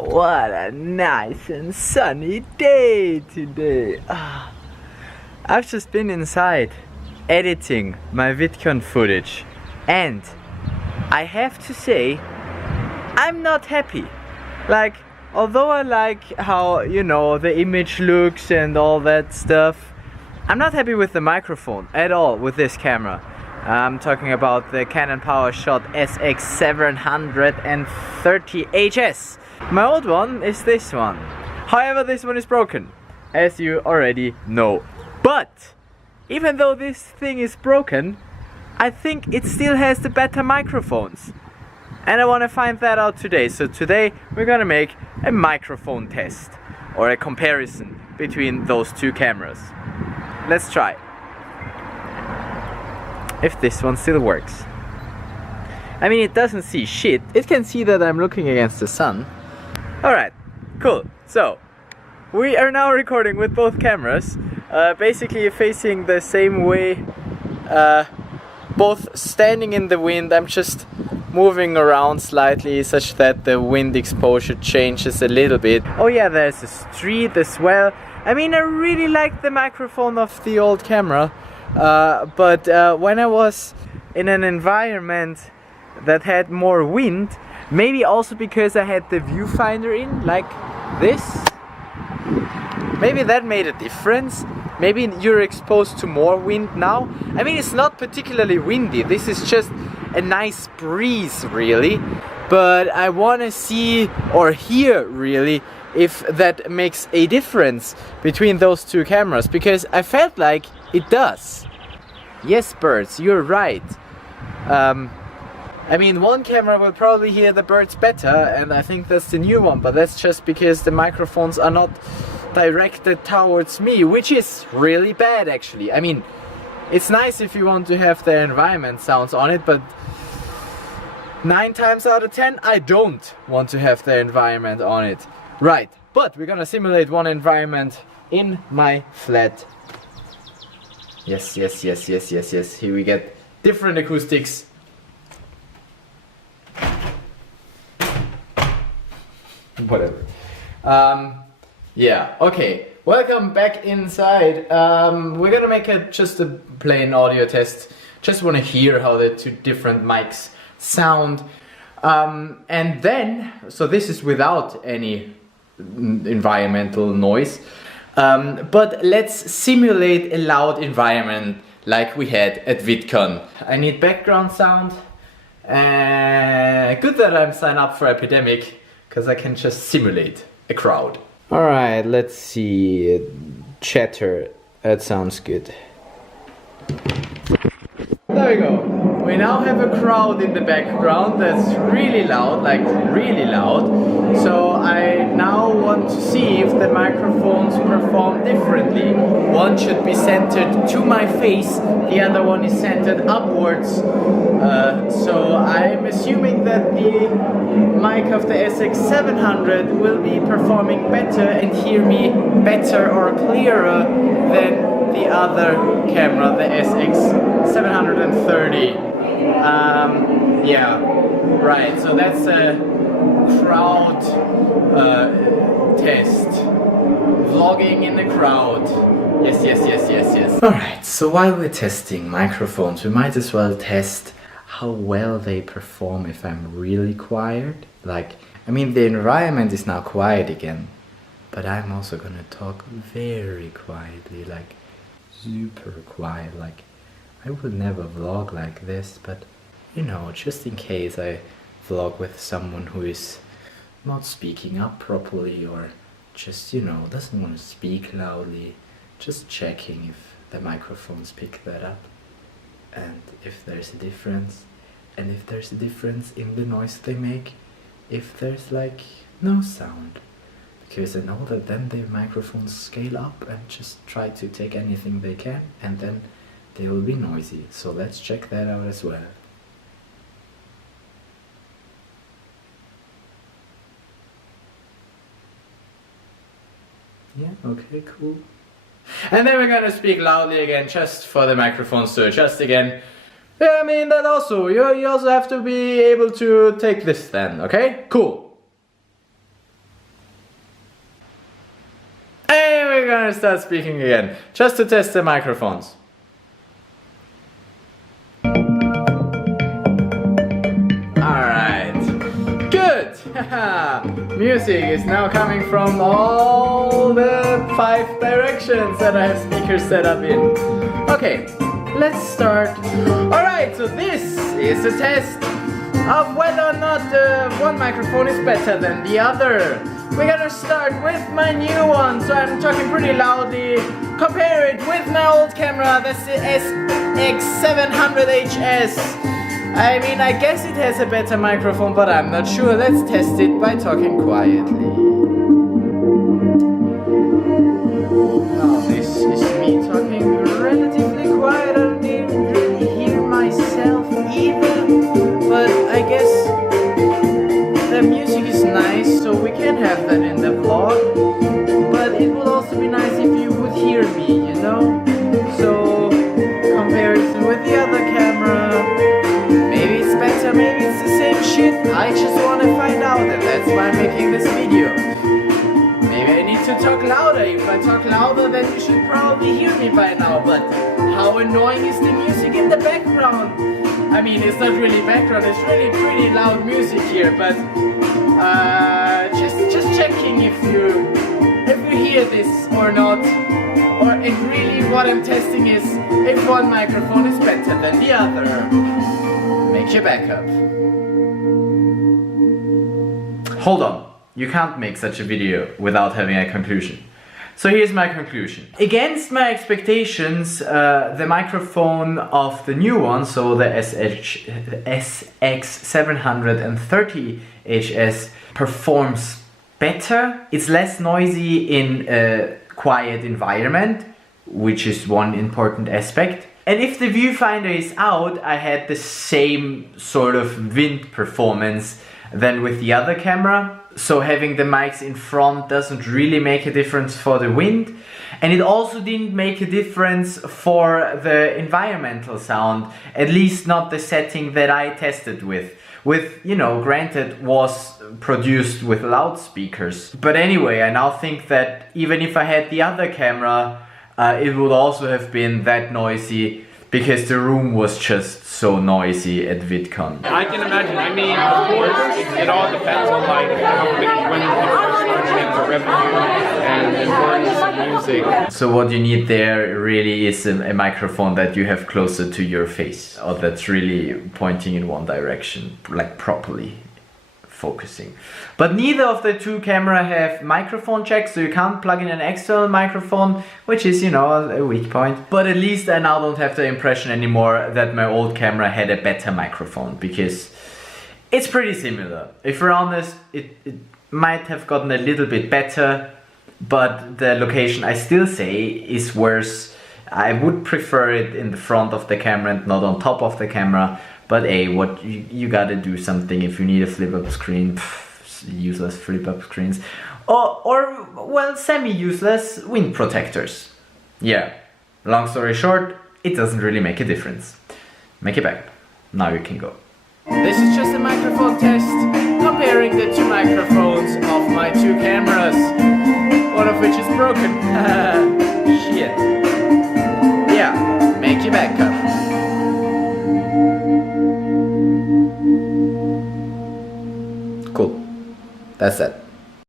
What a nice and sunny day today. I've just been inside editing my VidCon footage and I have to say I'm not happy. Like, although I like how, you know, the image looks and all that stuff, I'm not happy with the microphone at all with this camera. I'm talking about the Canon PowerShot SX730 HS. My old one is this one. However, this one is broken, as you already know. But even though this thing is broken, I think it still has the better microphones. And I want to find that out today. So today we're gonna make a microphone test or a comparison between those two cameras. Let's try. If this one still works. I mean, it doesn't see shit. It can see that I'm looking against the sun. Alright, cool. So, we are now recording with both cameras, basically facing the same way, both standing in the wind. I'm just moving around slightly such that the wind exposure changes a little bit. Oh yeah, there's a street as well. I mean, I really like the microphone of the old camera. But when I was in an environment that had more wind, maybe also because I had the viewfinder in, like this, maybe that made a difference. Maybe you're exposed to more wind now. I mean, it's not particularly windy, this is just a nice breeze really, but I want to see or hear really if that makes a difference between those two cameras, because I felt like it does. Yes, birds, you're right. I mean, one camera will probably hear the birds better, and I think that's the new one, but that's just because the microphones are not directed towards me, which is really bad actually. I mean, it's nice if you want to have the environment sounds on it, but 9 times out of 10 I don't want to have the environment on it. Right, but we're gonna simulate one environment in my flat. Yes, yes, yes, yes, yes, yes. Here we get different acoustics. Whatever. Yeah, okay. Welcome back inside. We're gonna make just a plain audio test. Just wanna hear how the two different mics sound. And then, so this is without any environmental noise. But let's simulate a loud environment like we had at VidCon. I need background sound. Good that I'm signed up for Epidemic, because I can just simulate a crowd. Alright, let's see. Chatter. That sounds good. There we go. We now have a crowd in the background that's really loud, like really loud. So I now want to see if the microphones perform differently. One should be centered to my face, the other one is centered upwards. So I'm assuming that the mic of the SX700 will be performing better and hear me better or clearer than the other camera, the SX730. Yeah, right, so that's a crowd test. Vlogging in the crowd. Yes, yes, yes, yes, yes. Alright, so while we're testing microphones, we might as well test how well they perform if I'm really quiet. Like, I mean, the environment is now quiet again, but I'm also gonna talk very quietly, like super quiet. Like, I would never vlog like this, but you know, just in case I vlog with someone who is not speaking up properly or just, you know, doesn't want to speak loudly, just checking if the microphones pick that up and if there's a difference, and if there's a difference in the noise they make, if there's like no sound, because I know that then the microphones scale up and just try to take anything they can, and then they will be noisy. So let's check that out as well. Yeah, okay, cool. And then we're gonna speak loudly again, just for the microphones to adjust again. Yeah, I mean, that also, you also have to be able to take this then, okay? Cool. And we're gonna start speaking again, just to test the microphones. Alright, good! Music is now coming from all the 5 directions that I have speakers set up in. Okay, let's start. Alright, so this is a test of whether or not one microphone is better than the other. We're gonna start with my new one, so I'm talking pretty loudly. Compare it with my old camera, that's the SX700 HS. I mean, I guess it has a better microphone, but I'm not sure. Let's test it by talking quietly. Now, this is me talking relatively quiet. I don't even really hear myself either. But I guess the music is nice, so we can have that in the vlog. But it would also be nice if you would hear me, you know? So, comparison with the other camera. Maybe it's better, maybe it's the same shit. I just want to find out, and that's why I'm making this video. Maybe I need to talk louder. If I talk louder, then you should probably hear me by now. But how annoying is the music in the background? I mean, it's not really background, it's really pretty loud music here, but just checking if you hear this or not. And really what I'm testing is if one microphone is better than the other. Make your backup. Hold on, you can't make such a video without having a conclusion. So here's my conclusion. Against my expectations, the microphone of the new one, so the SX730 HS, performs better. It's less noisy in a quiet environment, which is one important aspect. And if the viewfinder is out, I had the same sort of wind performance than with the other camera. So having the mics in front doesn't really make a difference for the wind. And it also didn't make a difference for the environmental sound, at least not the setting that I tested with. You know, granted, was produced with loudspeakers. But anyway, I now think that even if I had the other camera, it would also have been that noisy, because the room was just so noisy at VidCon. I can imagine. I mean, of course, it all depends on like when people are starting the revenue and the importance of music. So what you need there really is a microphone that you have closer to your face, or that's really pointing in one direction, like properly focusing. But neither of the two cameras have microphone jacks, so you can't plug in an external microphone, which is, you know, a weak point. But at least I now don't have the impression anymore that my old camera had a better microphone, because it's pretty similar. If we're honest, it might have gotten a little bit better, but the location, I still say, is worse. I would prefer it in the front of the camera and not on top of the camera. But hey, what you gotta do something if you need a flip-up screen, useless flip-up screens, or well, semi-useless wind protectors. Yeah, long story short, it doesn't really make a difference. Make it back. Now you can go. This is just a microphone test, comparing the two microphones of my two cameras, one of which is broken. Shit. Yeah, make your backup. Cool. That's it.